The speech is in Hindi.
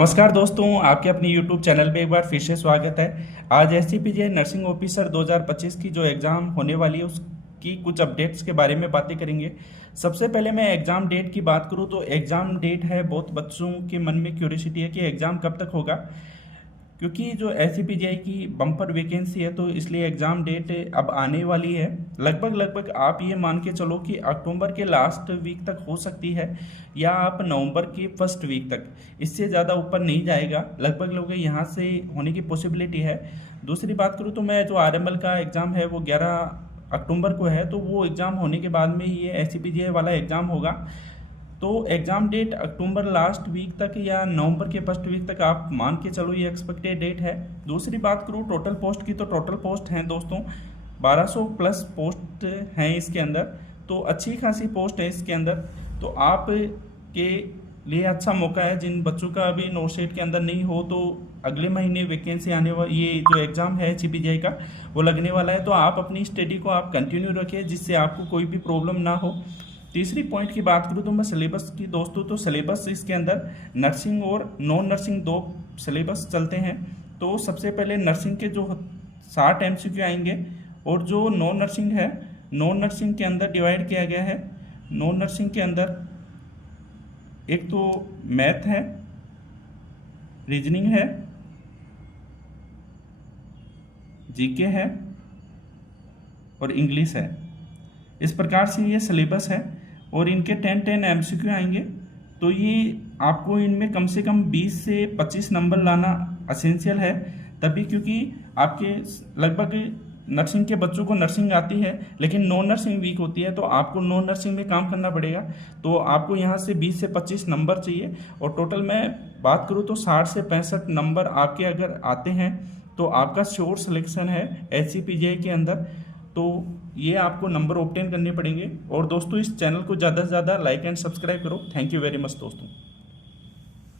नमस्कार दोस्तों, आपके अपने YouTube चैनल पे एक बार फिर से स्वागत है। आज एससीपीजे नर्सिंग ऑफिसर 2025 की जो एग्ज़ाम होने वाली है उसकी कुछ अपडेट्स के बारे में बातें करेंगे। सबसे पहले मैं एग्ज़ाम डेट की बात करूं तो एग्ज़ाम डेट है, बहुत बच्चों के मन में क्यूरियोसिटी है कि एग्ज़ाम कब तक होगा, क्योंकि जो एससीपीजीआई की बम्पर वैकेंसी है तो इसलिए एग्ज़ाम डेट अब आने वाली है। लगभग आप ये मान के चलो कि अक्टूबर के लास्ट वीक तक हो सकती है या आप नवंबर के फर्स्ट वीक तक, इससे ज़्यादा ऊपर नहीं जाएगा। लगभग यहाँ से होने की पॉसिबिलिटी है। दूसरी बात करूँ तो मैं जो आरएमएल का एग्ज़ाम है वो 11 अक्टूबर को है, तो वो एग्ज़ाम होने के बाद में ये एससीपीजीआई वाला एग्ज़ाम होगा। तो exam date October last week तक या नवंबर के फर्स्ट वीक तक आप मान के चलो, ये एक्सपेक्टेड डेट है। दूसरी बात करूँ टोटल पोस्ट की, तो टोटल पोस्ट हैं दोस्तों 1200 प्लस पोस्ट हैं इसके अंदर, तो अच्छी खासी पोस्ट है इसके अंदर। तो आप के लिए अच्छा मौका है, जिन बच्चों का अभी नोट सेट के अंदर नहीं हो तो अगले महीने वैकेंसी आने वाली, ये जो एग्ज़ाम है सीपीजीआई का वो लगने वाला है। तो आप अपनी स्टडी को आप कंटिन्यू रखें जिससे आपको कोई भी प्रॉब्लम ना हो। तीसरी पॉइंट की बात करूँ तो मैं सिलेबस की दोस्तों, तो सिलेबस इसके अंदर नर्सिंग और नॉन नर्सिंग दो सिलेबस चलते हैं। तो सबसे पहले नर्सिंग के जो 60 एमसीक्यू आएंगे और जो नॉन नर्सिंग है, नॉन नर्सिंग के अंदर डिवाइड किया गया है। नॉन नर्सिंग के अंदर एक तो मैथ है, रीजनिंग है, जीके है और इंग्लिश है। इस प्रकार से ये सिलेबस है और इनके 10 एमसीक्यू आएंगे। तो ये आपको इनमें कम से कम 20 से 25 नंबर लाना असेंशियल है तभी, क्योंकि आपके लगभग नर्सिंग के बच्चों को नर्सिंग आती है लेकिन नॉन नर्सिंग वीक होती है, तो आपको नॉन नर्सिंग में काम करना पड़ेगा। तो आपको यहाँ से 20 से 25 नंबर चाहिए और टोटल मैं बात करूँ तो 60 से 65 नंबर आपके अगर आते हैं तो आपका श्योर सिलेक्शन है एससीपीजीआई के अंदर। तो ये आपको नंबर ऑब्टेन करने पड़ेंगे। और दोस्तों इस चैनल को ज़्यादा से ज़्यादा लाइक एंड सब्सक्राइब करो। थैंक यू वेरी मच दोस्तों।